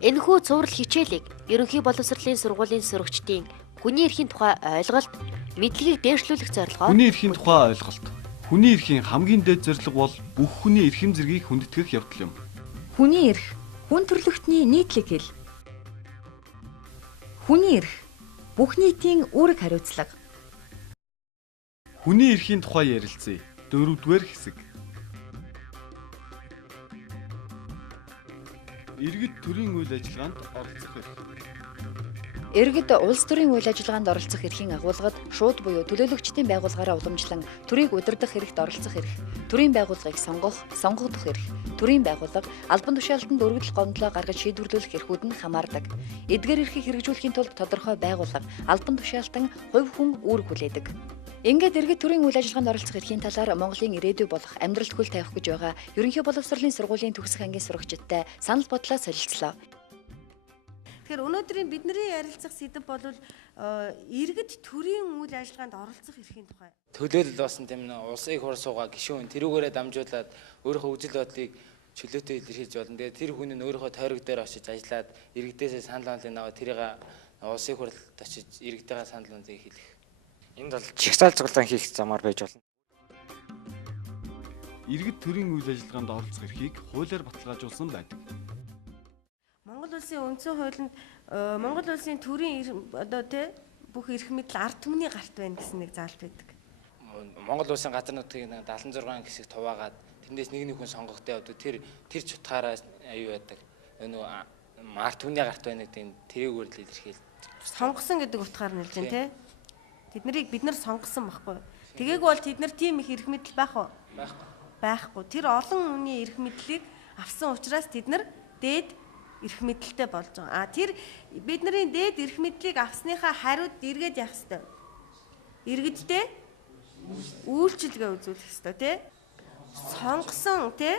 Энэхүү цуврал хичээлийг ерөнхий боловсролын сургуулийн сурагчдын хүний эрхийн тухай ойлголт, мэдлэгийг дээшлүүлэх зорилгоор хүний эрхийн тухай ойлголт. Хүний эрхийн хамгийн дээд зорилго бол бүх хүний эрхэм зэргийг хүндэтгэх явдал юм. Хүний эрх, хүн төрөлхтний нийтлэг хэл. Хүний эрх, бүх нийтийн үүрэг хариуцлага. Хүний эрхийн тухай ярилцъя. 4-р хэсэг. Иргэд төрийн үйл ажиллагаанд оролцох эрх. Иргэд улс төрийн үйл ажиллагаанд оролцох эрхийн агуулгад шууд буюу төлөөлөгчдийн байгууллагаараа уламжлан төрийг удирдах хэрэгт оролцох эрх, төрийн байгууллагыг сонгогдох эрх, төрийн байгууллага албан тушаалтанд өргөдөл гомдлоо гаргаж шийдвэрлэх эрхүүд нь хамаардаг. Эдгээр эрхийг хэрэгжүүлэхийн тулд тодорхой байгууллага албан тушаалтан хувь хүн үүрэг хүлээдэг. Ингээд иргэд төрийн үйл ажиллагаанд оролцох эрхийн талаар Монголын ирээдүй болох амьдралд хөл тавих гэж байгаа ерөнхий боловсролын сургуулийн төгсөх ангийн сурагчидтай санал бодлоо солилцлоо. Тэгэхээр өнөөдрийн бидний ярилцах сэдэв бол иргэд төрийн үйл ажиллагаанд оролцох эрхийн тухай. Төлөөлөл басан тийм нэ улсыг хурсуугаа гишүүн тэрүүгээрээ дамжуулаад өөрийнхөө үжил бодлыг чөлөөтэй илэрхийлж болно. Тэгээд тэр хүн нь өөрийнхөө тойрог дээр очиж ажиллаад иргэдээсээ санал онолыг аваад тэрийг улсын хурлд очиж иргэдээ санал онолыг хэлэх. Энд бол чигсаал цуглаан хийх замаар байж болно. Иргэд төрийн үйл ажиллагаанд оролцох эрхийг хуулиар баталгаажуулсан байдаг. Монгол улсын үндсэн хуулинд Монгол улсын төрийн одоо тий бүх эрх мэдэл ард түмний гарт байна гэсэн нэг заалт байдаг. Монгол улсын газар нутгийг 76 хэсэг хуваагаад тэрнээс нэг хүн сонгохтой явдаг. Тэр чутгаараа аюу байдаг. Нөө ард түмний гарт байна гэдэг тэрүүгээр л илэрхийлж. Сонгосон гэдэг утгаар нь хэлж байна тий. Бид нар сонгосон байхгүй. Тэгээг бол тэд нар тийм их эрх мэдэл байх уу? Байхгүй. Тэр олон хүний эрх мэдлийг авсан учраас тэд нар дээд эрх мэдэлтэй болж байгаа. Тэр бидний дээд эрх мэдлийг авсныхаа хариуд эргээд явах ёстой. Иргэдтэй үйлчилгээ үзүүлэх ёстой, тий? Сонгосон, тий?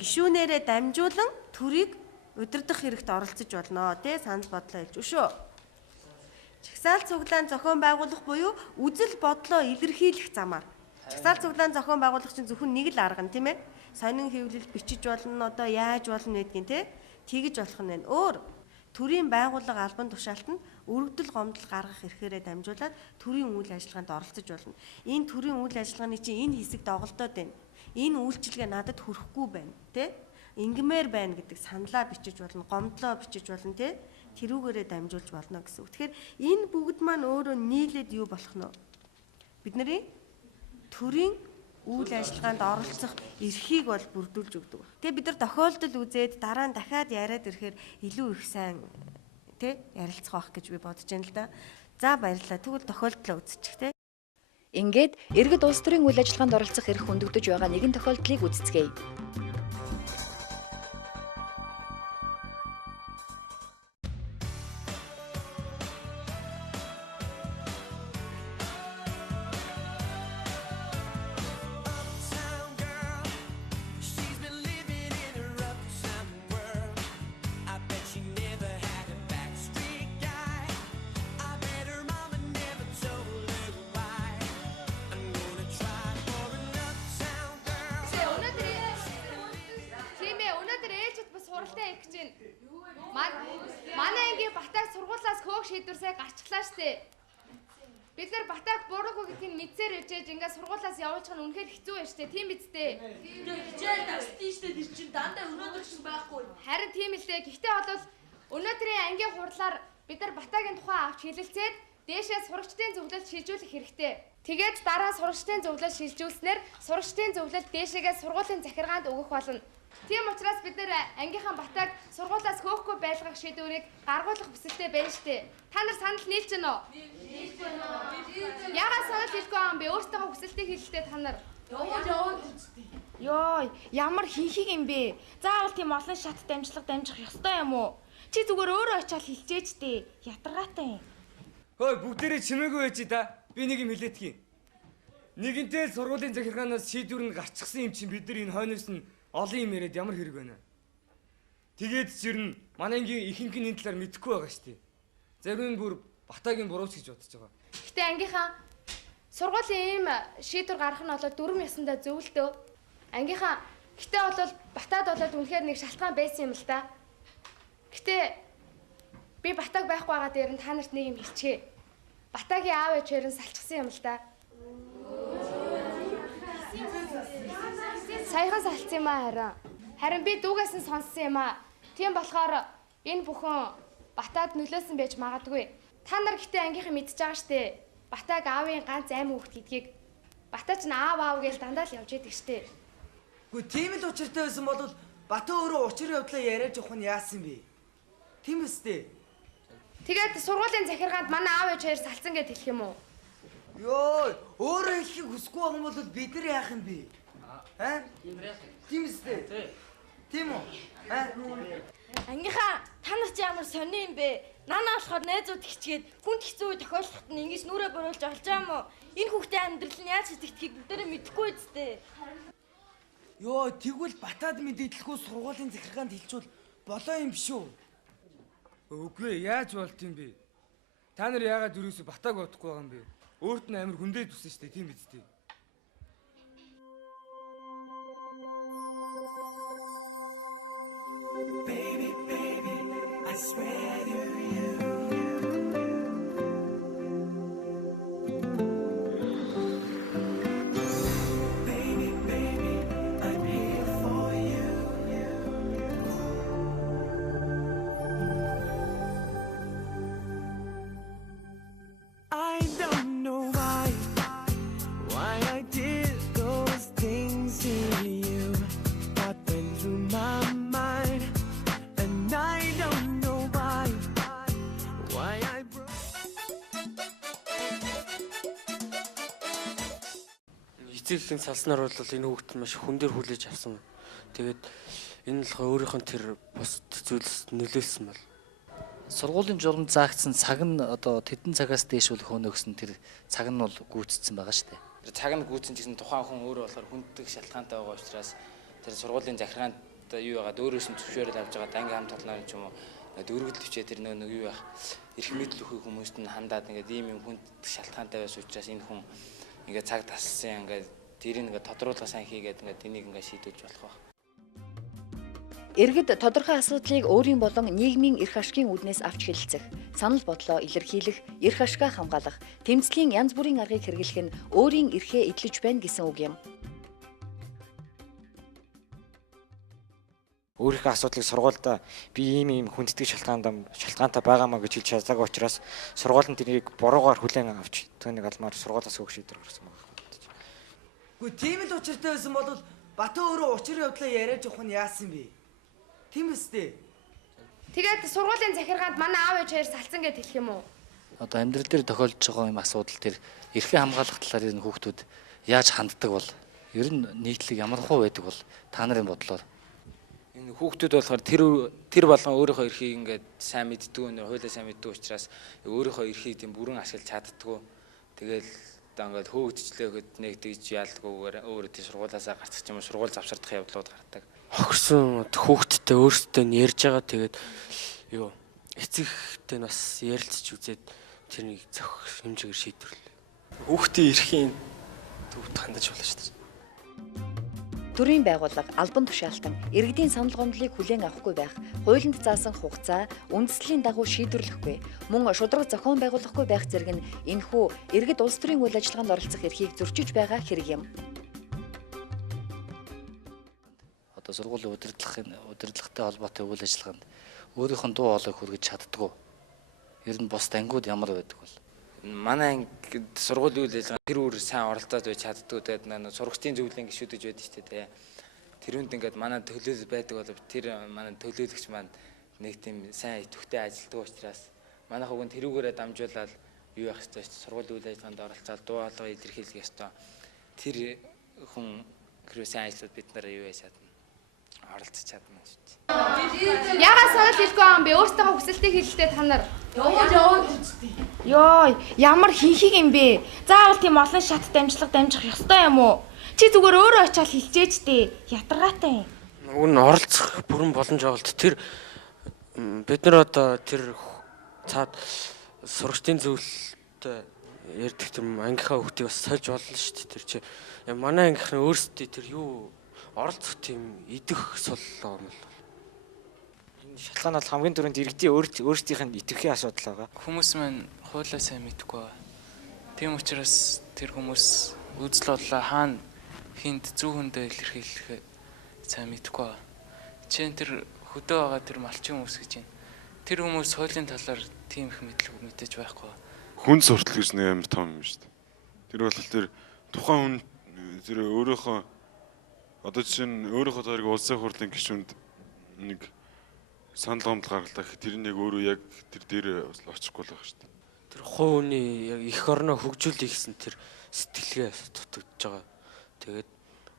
Гишүүнээрээ дамжуулан төрийг удирдах хэрэгт оролцож болно, тий? Санал бодлоо хэлж өшөө. Чагсаал цуглаан зохион байгуулах буюу үзэл бодлоо илэрхийлэх замаар. Чагсаал цуглаан зохион байгуулах чинь зөвхөн нэг л арга нь, тийм ээ? Сонин хэвлэл бичиж болно, одоо яаж болно гэдгийг тий? Тэгж болох нь байна. Өөр төрийн байгууллага албан тушаалтанд өргөдөл гомдол гаргах эрхээрээ дамжуулаад төрийн үйл ажиллагаанд оролцож болно. Энэ төрийн үйл ажиллагааны чинь энэ хэсэг доголдоод байна. Энэ үйлчилгээ надад хүрэхгүй байна, тий? Ингмээр байна гэдэг саналаа бичиж болно, гомдлоо бичиж болно, тий? Тэрүүгээрээ дамжуулж болно гэсэн үг. Тэгэхээр энэ бүгд маань өөрөө нийлээд юу болох нь вэ? Бидний төрийн үйл ажиллагаанд оролцох эрхийг бол бүрдүүлж өгдөг. Тэгээ бид нар тохиолдол үзээд дараа нь дахиад яриад ирэхээр илүү их сайн тий ярилцах байх гэж би бодож байна л да. За баярлалаа. Тэгвэл тохиолдлоо үзчих тий. Ингээд иргэд улс төрийн үйл ажиллагаанд оролцох эрх хөндөгдөж байгаа нэгэн тохиолдлыг үздэцгээе. Манай ангийн Батайг сургуулиас хөөх шийдвэрсээ гарчлаа штэ. Бид нар Батайг буруугүй гэдгийг мэдсээр өвчээж ингээд сургуулиас явуулчих нь үнэхээр хэцүү байна штэ. Тийм биз дээ. Хичээл тагсдээ штэ тэр чинь дандаа өнөөдөр шиг байхгүй. Харин тийм л дээ. Гэхдээ бол өнөөдрийн ангийн хурлаар бид нар Батайгийн тухай авч хэлэлцээд дээшээ сурагчдын зөвлөлд шилжүүлэх хэрэгтэй. Тэгээд дараа сурагчдын зөвлөлд шилжүүлснээр сурагчдын зөвлөлд дээшээгээ сургуулийн захиргаанд өгөх болно. Тийм учраас бид нэр ангийнхан Батайг сургуулиас хөөхгүй байлгах шийдвэрийг гаргуулах хүсэлтэй байна штэ. Та нар санал нийлж байна уу? Нийлж байна. Яагаад санал хэлэхгүй юм бэ? Өөртөө хүсэлтийг хэлэлтэй та нар. Яваад үзтий. Йой, ямар хийхийг юм бэ? Заавал тийм олон шат дамжих ёстой юм уу? Чи зүгээр өөрөө очиад хэлжээч дээ. Ядаргаатай юм. Хөөе, бүгдээрээ чимээгүй байж та. Би нэг юм хэлээдгий. Нэгэнтэй сургуулийн захиргаанаас шийдвэр нь гарчихсан юм чинь бид нар энэ хойноос нь олон юм яриад ямар хэрэг байна. Тэгээд жирнэ манай ангийн ихэнх энэ талаар мэдэхгүй байгаа шүү дээ. Зарим нь бүр Батайгийн бурууч гэж бодож байгаа. Гэтэ ангийнхаа сургуулийн ийм шийдвэр гаргах нь болоод дүрм ясандаа зөвлөдөө. Ангийнхаа гэтэ болол Батайд болоод үнэхээр нэг шалтгаан байсан юм л да. Гэтэ би Батаг байхгүй байгаа дээр нь та нарт нэг юм хэлчихье. Батагийн аав ээжээр нь салчихсан юм л да. Саяхан салцсан юм аа харин би дүүгээс нь сонссон юм аа. Тийм болохоор энэ бүхэн Батад нөлөөсөн байж магадгүй. Та нар гэтээ ангийнхан мэдчихэж байгаа штэ. Батаг аавын ганц аймаг хүүхд гэдгийг. Батаа ч аав гэж дандаа л явж идэг штэ. Гэхдээ тийм л учиртай байсан бол Бата өөрөө учир явдлаа яриад явах нь яасан бэ? Тийм үстэй. Тэгээд сургуулийн захиргаанд манай аав ээжээр салцсан гэж хэлэх юм уу? Йоо, өөрөө хэлхийг хүсэхгүй байгаа юм бол бид нар яах юм бэ? Тийм үстэй. Тийм үү? Ангийнхаа та нар ч ямар сони юм бэ? Нанаа болохоор найзууд хичгээд хүнд хэцүү үе тохиолдоход нь ингэж нүрээ боруулж олж байгаа юм уу? Энэ хүүхдийн амьдрал нь яаж сэтгэдгийг бүгдээрээ мэдэхгүй үстэй. Йоо, тэгвэл Батад мэдээлэхгүй сургуулийн захиргаанд хэлчихвэл болоо юм биш үү? Үгүй яаж болт юм бэ? Та нар яагаад юусоо Батаг бодохгүй байгаа юм бэ? Өөрт нь амар хүндээд үсэн штэ тийм биз дээ. Baby, baby, I swear to you. Baby, baby, I'm here for you. I don't know why I did those things to you. What went through my mind, and I don't know why I broke. Эцэгхийн салснаар бол энэ хүүхэд маш хүн дээр хүлээж авсан. Тэгээд энэ л өөрийнх нь тэр бусд зүйлс нөлөөлсөн бол. Сургуулийн журамд заагдсан цаг нь одоо тэдэн цагаас дээш бол хөөнөгсөн тэр цаг нь бол гүйцэтгэсэн байгаа шүү дээ. Тэр цаг нь гүйцэн гэсэн тухайн хүн өөрөө болохоор хүнддэг шалтгаантай байгаа учраас тэр сургуулийн захиргаанд юу яагаад өөрөөс нь зөвшөөрөл авч байгаа анги хамт толноор ч юм уу дөрвөл төвчээ тэр нэг юу яах эрх мэдэл өгөх хүмүүст нь хандаад ингээд ийм юм хүнддэг шалтгаантай байсан учраас энэ хүн ингээд цаг тассан ингээд тэрийг ингээд тодруулах сайн хийгээд ингээд энийг ингээд шийдүүлж болох байх. Иргэд тодорхой асуудлыг өөрийн болон нийгмийн эрх ашигын үүднээс авч хэлэлцэх, санал бодлоо илэрхийлэх, эрх ашигаа хамгаалах, тэмцлийн янз бүрийн аргыг хэрэглэх нь өөрийн эрхээ эдлэж байна гэсэн үг юм. Өөрийнхөө асуудлыг сургуультай би ийм хүнддэг шалтгаантай байгаамаа гэж хэлж чадаагүй учраас сургууль нь тэрийг буруугаар хүлээн авч түүнийг алмаар сургуулиас өгөх шийдвэр гаргасан байна. Гэхдээ тийм л учиртай байсан бол Бата өөрөө учир явдлаа яриад явах нь яасан бэ? Тийм үстэй. Тэгээд сургуулийн захиргаанд манай аав ээжээр салцсан гэж хэлэх юм уу? Одоо амьдрал дээр тохиолдож байгаа юм асуудал дээр эрхээ хамгаалах талаар энэ хүүхдүүд яаж ханддаг бол ер нь нийтлэг ямар хуу байдаг бол та нарын бодлоор энэ хүүхдүүд болохоор тэр болгон өөрийнхөө эрхийг ингээд сайн мэддэг, хуулиа сайн мэддэг учраас өөрийнхөө эрхийг тийм бүрэн ашиглаж чаддаггүй. Тэгэл ингээд хөөгдчлээ гэд нэг тэгж яалдгүйгээр өөрөө тийм сургуулаасаа гарчих юм уу сургууль завсардах явдлууд гардаг. Хохирсон хүүхдтэй өөрсдөө нь ярьж байгаа тэгээд юу эцэгтэй бас ярилцж үзээд тэрнийг зохих хэмжээгээр шийдвэрлээ. Хүүхдийн эрхийн төвд хандаж болно шүү дээ. Төрийн байгууллага, албан тушаалтан, иргэдийн санал гомдлыг хүлээн авахгүй байх, хуулинд заасан хугацаа, үндэслэлийн дагуу шийдвэрлэхгүй, мөн шударга зохион байгуулахгүй байх зэрэг нь энэхүү иргэд улс төрийн үйл ажиллагаанд оролцох эрхийг зөрчиж байгаа хэрэг юм. Одоо сургуулийн удирдлагатай холбоотой үйл ажиллагаанд өөрийнх нь дуу хоолойг хүргэж чаддгүй. Ер нь бус ангиуд ямар байдаг бол? Манай ангид сургуулийн үйл ажиллагаа тэр үр сайн оролцоод байж чаддгүй. Тэгээд сургалтын зөвлөлийн гишүүдэж байдаг шүү дээ. Тэрүүнд ингээд манай төлөөлөл байдаг боловч тэр манай төлөөлөгч маань нэг тийм сайн идэвхтэй ажилтдаг учраас манайх уг нь тэрүүгээрээ дамжуулаад юу яах ёстой сургуулийн үйл ажиллагаанд оролцоод дуу хоолой илэрхийлэх ёстой. Тэр хүн хэрвээ сайн ажиллаад бид нараа юу яа чадна. Оролцож чадна шүү дээ. Ягаад санал хэлгүй юм бэ? Өөртөө хүсэлтийг хэлэлтэй та нар. Яваад Йоо, ямар хинхийг юм бэ? Заавал тийм олон шат дамжих ёстой юм уу? Чи зүгээр өөрөө очиад хэлчихээч дээ. Ятаргаатай. Уг нь оролцох бүрэн боломж олд тэр бид нар одоо тэр цаад сургалтын зөвлөлтөд ярьдаг тэр ангийнхаа хүүхдийг бас сольж болно шүү дээ. Тэр чи манай ангийнхны өөрсдөө тэр юу оролцох тийм идэх сул юм л. Шалтгаан бол хамгийн түрүүнд иргэдийн өөрсдийнх нь итгэхийн асуудал байгаа. Хүмүүс маань хуулиа сайн мэдгүй байна. Тийм учраас тэр хүмүүс үзэл бодлоо хаана хинт зөв хөндөө илэрхийлэх сайн мэдгүй байна. Жишээ нь тэр хөдөө байгаа тэр малчин хүмүүс гэж байна. Тэр хүмүүс хуулийн талаар тийм их мэдлэг мэдээж байхгүй. Хүн суртал гэж нэг амар том юм шүү дээ. Тэр бол тэр тухайн хүн тэр өөрийнхөө одоо жишээ нь өөрийнхөө тойрог улсын хурлын гишүүнд нэг санал гомдол гаргалаа гэх тэр нэг өөрөө яг тэр дээр очихгүй л байгаа шүү дээ. Тэр хувийн яг эх орноо хөгжүүлэх гэсэн тэр сэтгэлгээ дутагдж байгаа. Тэгээд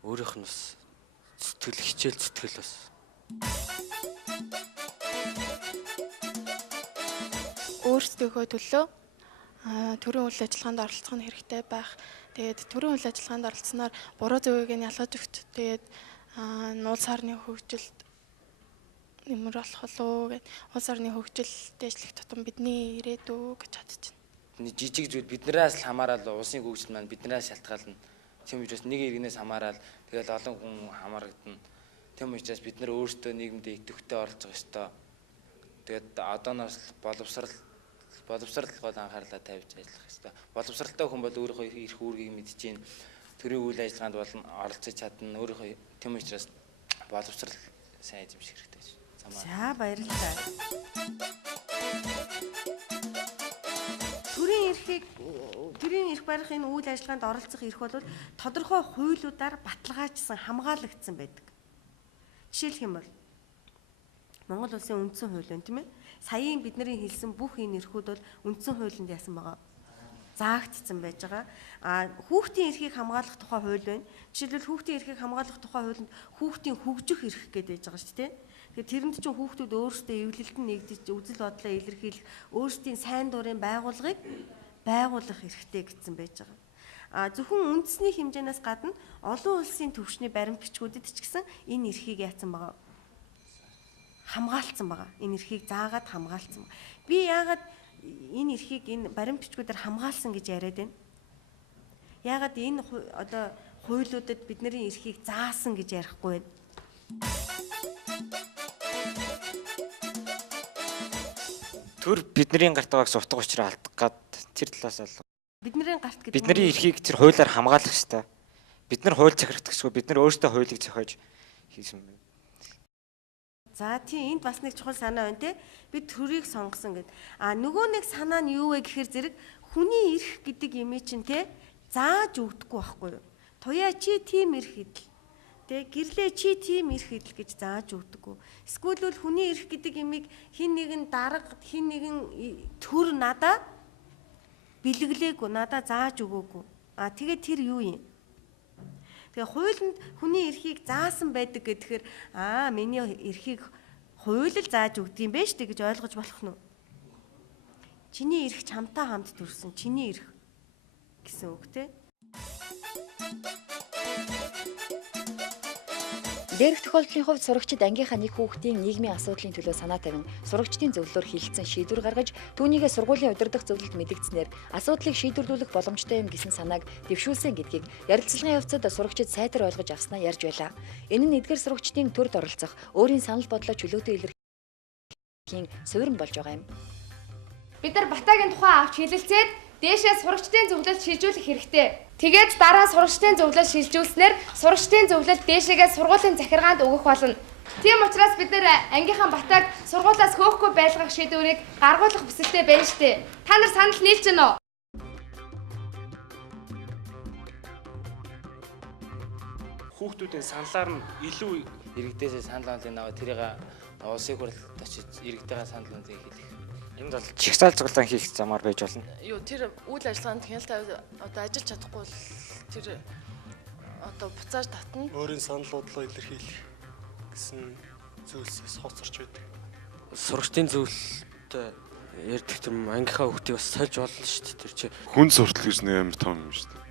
өөрийнх нь бас сэтгэл хичээл зүтгэл бас. Өөрсдийнхөө төлөө төрийн үйл ажиллагаанд оролцох нь хэрэгтэй байх. Тэгээд төрийн үйл ажиллагаанд оролцсноор буруу зөвийг нь ялгаж өгч тэгээд нуул сарны хөгжилд нэмэр болох болов гэд улс орны хөгжил дэвшлэх тутам бидний ирээдүй гэж бодож байна. Жижиг зүйл биднээс л хамаарал улсын хөгжил маань биднээс шалтгаална. Тийм учраас нэг иргэнээс хамаарал тэгэл олон хүн хамаарагдана. Тийм учраас бид нар өөрсдөө нийгэмдээ идэвхтэй оролцох ёстой. Тэгээд одооноос боловсрал гол анхаарлаа тавьж ажиллах ёстой. Боловсралтай хүн бол өөрийнхөө эрх үүргийг мэдж чинь төрийн үйл ажиллагаанд болон оролцож чадна. Өөрийнхөө тийм учраас боловсрал сайн эзэмших хэрэгтэй шүү. За баярлалаа. Төрийн эрх барих энэ үйл ажиллагаанд оролцох эрх бол тодорхой хуулиудаар баталгаажсан, хамгаалагдсан байдаг. Жишээлх юм бол Монгол улсын үндсэн хууль байна тийм ээ. Саяын бидний хэлсэн бүх энэ эрхүүд бол үндсэн хуулинд яасан байгаа. Заагдсан байж байгаа. Хүүхдийн эрхийг хамгаалах тухай хууль байна. Жишээлбэл хүүхдийн эрхийг хамгаалах тухай хуулинд хүүхдийн хөгжих эрх гэдэг байж байгаа шүү дээ. Тэгэхээр тэрэнд чинь хүүхдүүд өөрсдөө эвлэлтэнд нэгдэж үзэл бодлоо илэрхийлэх, өөрсдийн сайн дурын байгууллагыг байгуулах эрхтэй гэсэн байж байгаа. Зөвхөн үндэсний хэмжээнээс гадна олон улсын түвшний баримт бичгүүдэд ч гэсэн энэ эрхийг яатсан байгаа. Хамгаалцсан байгаа. Энэ эрхийг заагаад хамгаалцсан байгаа. Би яагаад энэ эрхийг энэ баримт бичгүүдээр хамгаалсан гэж яриад байна? Яагаад энэ одоо хуулиудад бидний эрхийг заасан гэж ярихгүй байна? Төр бидний гарт байгааг сувтах учраас алдах гад тэр талаас алга. Бидний гарт гэдэг бидний эрхийг тэр хуулиар хамгаалах хэрэгтэй. Бид нар хууль захирагдагчгүй бид нар өөрсдөө хуулийг зохиож хийсэн байна. За тийм энд бас нэг чухал санаа байна те. Бид төрийг сонгосон гэд. Нөгөө нэг санаа нь юу вэ гэхээр зэрэг хүний эрх гэдэг юм чинь те зааж өгдөггүй байхгүй юу? Туяа чи тийм эрх идэл. Тэ гэрлээ чи тийм эрх идэл гэж зааж өгдөггүй. Эсвэл бол хүний эрх гэдэг имийг хин нэгэн дарга, хин нэгэн төр надаа бэлгэлээгүй, надаа зааж өгөөгүй. Тэгээд тэр юу юм? Тэгээ хуулинд хүний эрхийг заасан байдаг гэхээр миний эрхийг хууль л зааж өгдөг юм байна шүү дээ гэж ойлгож болох нь. Чиний эрх чамтай хамт төрсөн, чиний эрх гэсэн үг те. Дээрх тохиолдлын хувьд сурагчид ангийнхаа нэг хүүхдийн нийгмийн асуудлын төлөө санаа тавин сурагчдын зөвлөлөөр хилцэн шийдвэр гаргаж түүнийгээ сургуулийн удирдах зөвлөлд мэдгдснээр асуудлыг шийдвэрлүүлэх боломжтой юм гэсэн санааг дэвшүүлсэн гэдгийг ярилцлагын явцад сурагчид сайтар ойлгож авснаа ярьж байлаа. Энэ нь эдгээр сурагчдын төрд оролцох, өөрийн санал бодлоо чөлөөтэй илэрхийлэхийн суурин болж байгаа юм. Бид нар Батагийн тухай авч хэлэлцээд дээшээ сурагчдын зөвлөлд шилжүүлэх хэрэгтэй. Тэгээд дараа сурагчдын зөвлөлд шилжүүлснээр сурагчдын зөвлөлд дээшээгээ сургуулийн захиргаанд өгөх болно. Тийм учраас бид нэр ангийнхаа Батайг сургуулиас хөөхгүй байлгах шийдвэрийг гаргуулах хүсэлтэй байна штэ. Та нар санал нийлж байна уу? Хүүхдүүдийн саналаар нь илүү иргэдээс санал онолыг аваад тэрийг улсын хурлд очиж иргэдээ санал онолыг хэлэх. Энд бол чигсаал цуглаан хийх замаар байж болно. Юу тэр үйл ажиллагаанд хяналттай одоо ажиллаж чадахгүй бол тэр одоо буцааж татна. Өөрийн санал бодлоо илэрхийлэх гэсэн зүйлсээс хоцорч байдаг. Сурагчдын зөвлөлд ярьдаг юм ангийнхаа хүүхдийг бас сольж болно шүү дээ тэр чи. Хүн суртал гэж нэг амар том юм шүү дээ.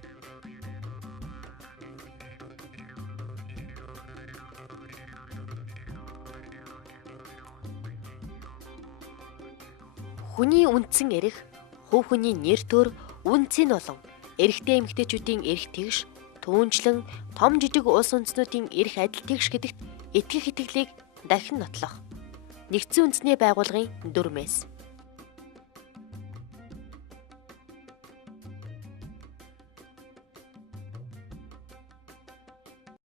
Хүний үндсэн эрх, хувь хүний нэр төр, үнцэн болон эрэгтэй эмэгтэйчүүдийн эрх тэгш, түүнчлэн том жижиг улс үндэстнүүдийн эрх адил тэгш гэдэгт итгэх итгэлийг дахин нотлох. Нэгдсэн үндэсний байгууллагын дүрмээс.